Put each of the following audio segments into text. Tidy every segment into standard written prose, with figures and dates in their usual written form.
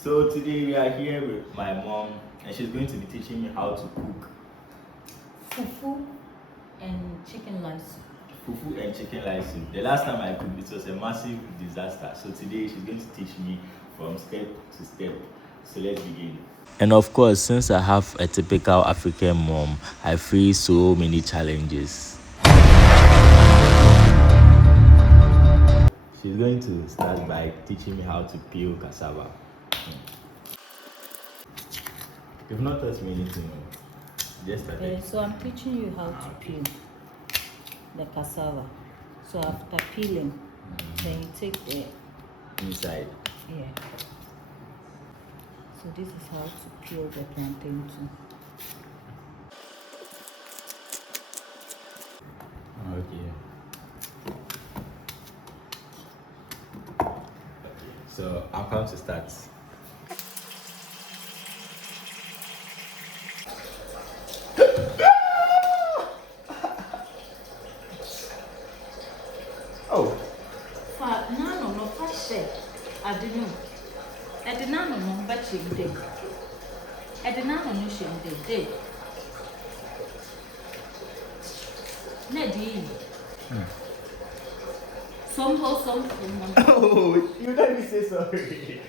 So today we are here with my mom and she's going to be teaching me how to cook fufu and chicken rice. fufu and chicken rice soup. The last time I cooked it was a massive disaster. So today she's going to teach me from step to step. So let's begin. And of course, since I have a typical African mom, I face so many challenges. She's going to start by teaching me how to peel cassava. You've not taught me anything. Just started. So I'm teaching you how to peel the cassava. So after peeling, then you take the Inside. yeah. So this is how to peel the plantain too. Okay. So I'm going to start. Oh. No, touch it. I didn't know. I did not know, but she did. I did not know she did. Neddy. Somehow. Oh, you let me say sorry.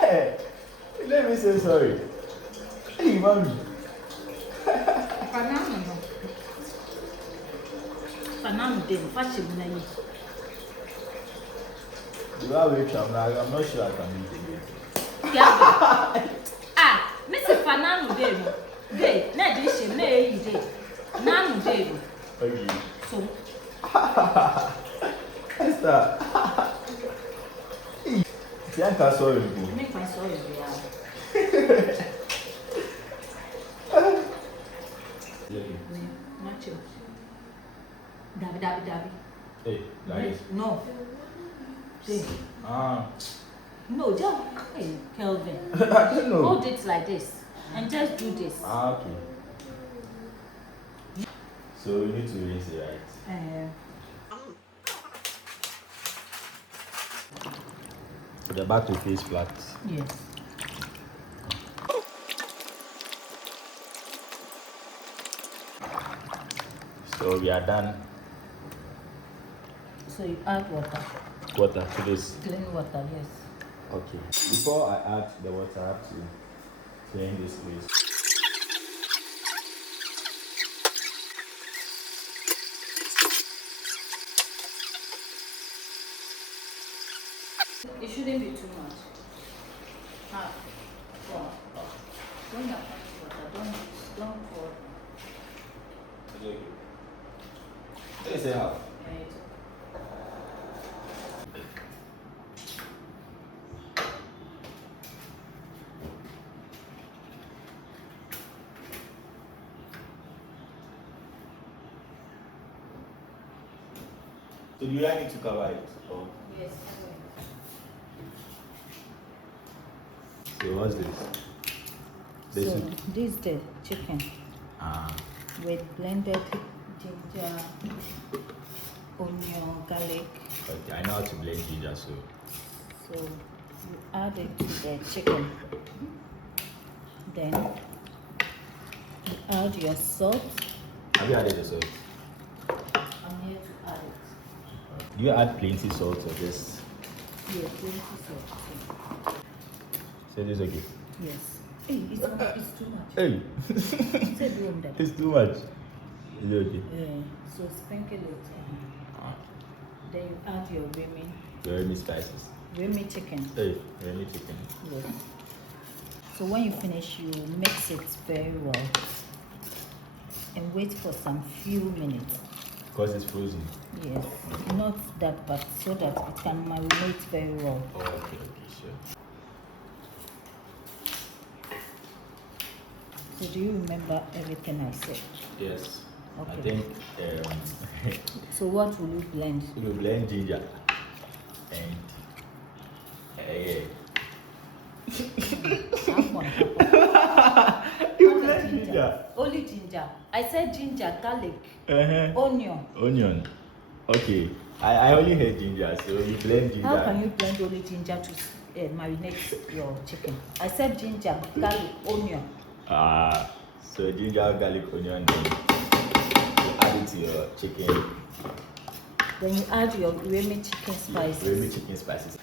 Hey, you let me say sorry. Hey, mommy. Fanano didn't touch him. You are rich, I'm not sure I can meet again. Mr. Fanano did. Neddy, she may did. Nano did. Okay. So, Esther. Bianca, sorry. make my story real. Match him. Dabby. Hey, nice. No. No, just hey, Kelvin. I don't know. Hold it like this and just do this. Okay. So we need to rinse it, right? So the back will face flat. Yes. So we are done. So you add water. Water to this. Clean water, yes. Okay. Before I add the water, I have to clean this place. It shouldn't be too much. Half. When you apply water, don't pour. Let's say half. So do I need to cover it? Or? Yes. So what's this? So this is the chicken with blended ginger, onion, garlic. Okay, I know how to blend ginger, so. So you add it to the chicken. Then you add your salt. Have you added the salt? I'm here to add it. Do you add plenty salt or just? Yes, plenty salt. So this is okay? Yes. Hey, it's too much. Hey! Say room that. It's too much. Is it okay? So sprinkle it. Then you add your Remy spices. Remy chicken. Hey, Remy chicken. Yes. So when you finish, you mix it very well and wait for some few minutes. Because it's frozen. Yes. Not that, but so that it can marinate very well. Oh, okay, sure. So do you remember everything I said? Yes. Okay. I think So what will you blend? you blend ginger and you blend ginger. Only ginger. I said ginger, garlic, onion. Okay. I only heard ginger, so you blend ginger. How can you blend only ginger to marinate your chicken. I said ginger, garlic, onion. So ginger, garlic, onion, then you add it to your chicken. Then you add your Remy chicken spices. Remy chicken spices.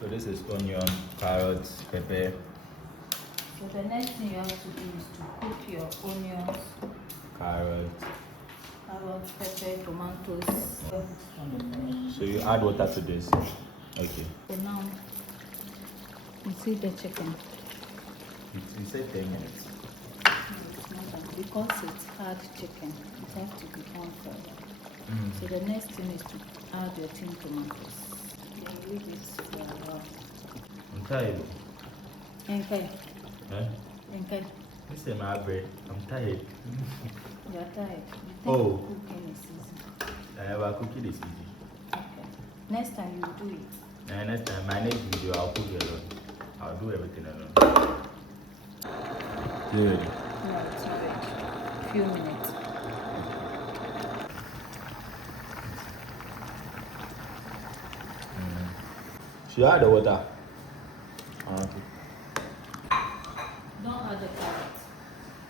So this is onion, carrots, pepper. So the next thing you have to do is to cook your onions, Carrots, pepper, tomatoes. So you add water to this. Okay. So now you see the chicken. You said 10 minutes. Because it's hard chicken, it has to be on further. So the next thing is to add your tin tomatoes. Then leave it for a while. I'm tired. Okay. Eh? This is my bread. I'm tired. You are tired. Oh. Cooking is easy. I never cook it this easy. Okay. Next time you will do it. Next time, my next video, I'll cook it alone. I'll do everything alone. You ready? No, it's not ready. Few minutes. Should I add the water? Okay. Don't add the carrots.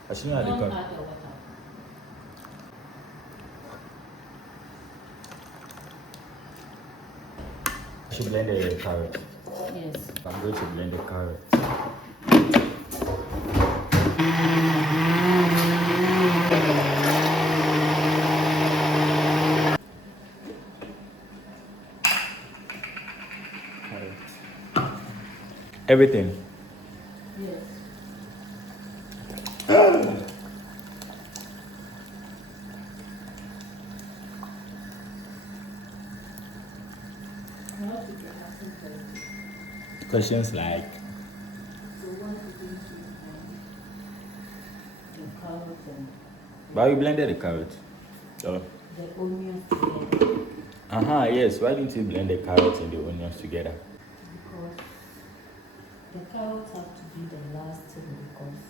I shouldn't add the Don't carrot. add the water. I should blend the carrot. Yes. I'm going to blend the carrot. Everything. Yes. You have to be asking for Questions like, So what do you do the carrots and why you blended the carrot? Oh. the onions together? Yes. Why didn't you blend the carrots and the onions together? Because the carrots have to be the last thing because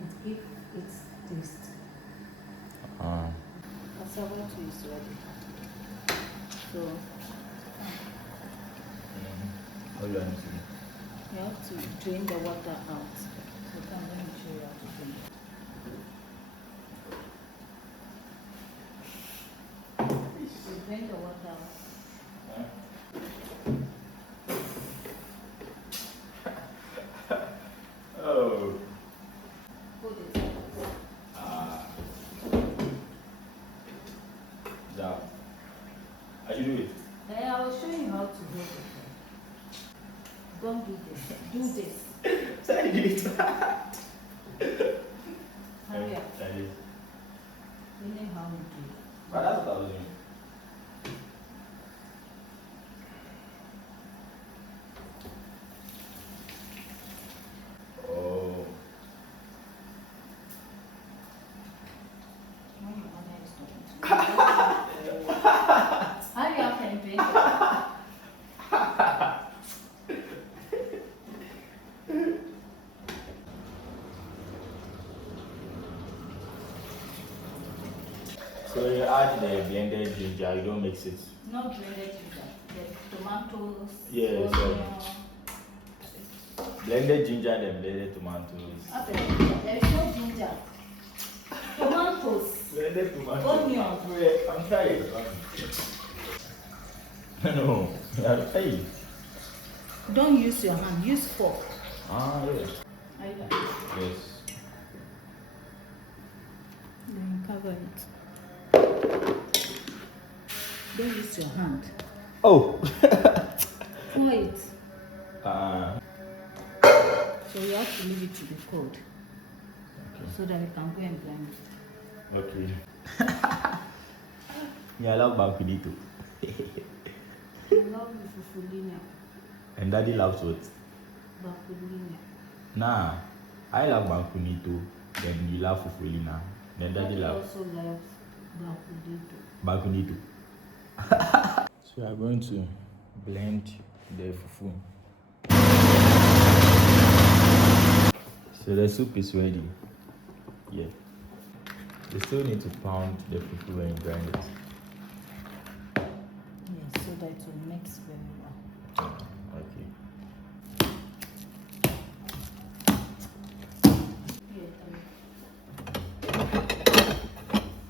it gives its taste. Cassava too is ready. So How do I need to do? you have to drain the water out. So come, let me show you how to drain it. So drain the water out. Oh. Put it. That. I should do it. Then I will show you how to do it. Don't do this. Do this. So I did it. Hurry up. Like this. Meaning how you do it. But that's what I was doing. Oh. When your mother is talking to you. Hurry up and drink it. So you add the blended ginger, you don't mix it. Not blended ginger. The tomatoes. Yes, onion. Blended ginger and blended tomatoes. After there is no ginger. Tomatoes. Blended tomatoes. Onion. I'm tired. No, I'm tired. Don't use your hand. Use fork. Yes. Are you done? Yes. Then cover it. Don't use your hand. Oh. Pour it. So you have to leave it to be cold. Okay. So that we can go and blend it. Okay. Yeah, I love Bankunito. I love you for Fulina. And daddy loves what? Bakulina. Nah, I love Bankunito. Then you love Fufulina. Then daddy loves also loves Bakulito. Bankunito. So we are going to blend the fufu. So the soup is ready. Yeah. We still need to pound the fufu and grind it. Yes, so that it will mix very well. Okay.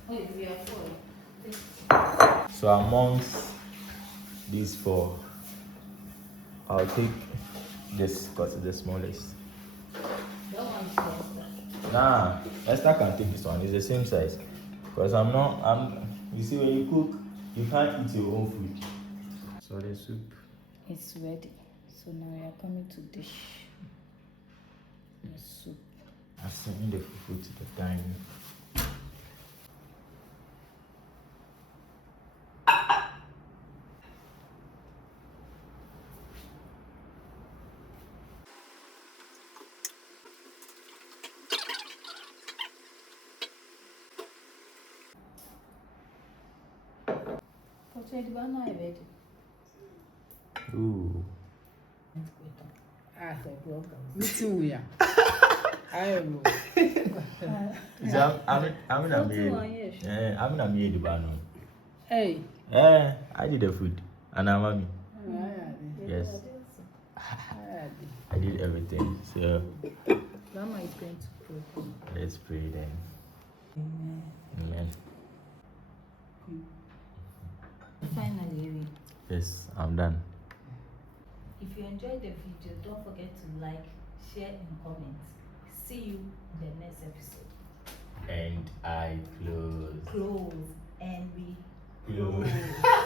Wait, we are four. So amongst these four, I'll take this because it's the smallest. That one's Esther. Nah, Esther can take this one. It's the same size. Because you see, when you cook, you can't eat your own food. So the soup. It's ready. So now we are coming to dish the soup. I'm sending the food to the time. But you are not ready. Ooh. Ah, so welcome. Meeting we are. I am. I'm not made the banner. Hey. I did the food. And I'm mommy. Yes. I did everything. So Grandma is going to pray. let's pray then. Amen. Finally, Yes, I'm done. if you enjoyed the video, don't forget to like, share, and comment. See you in the next episode. And I close. Close and we Close. close.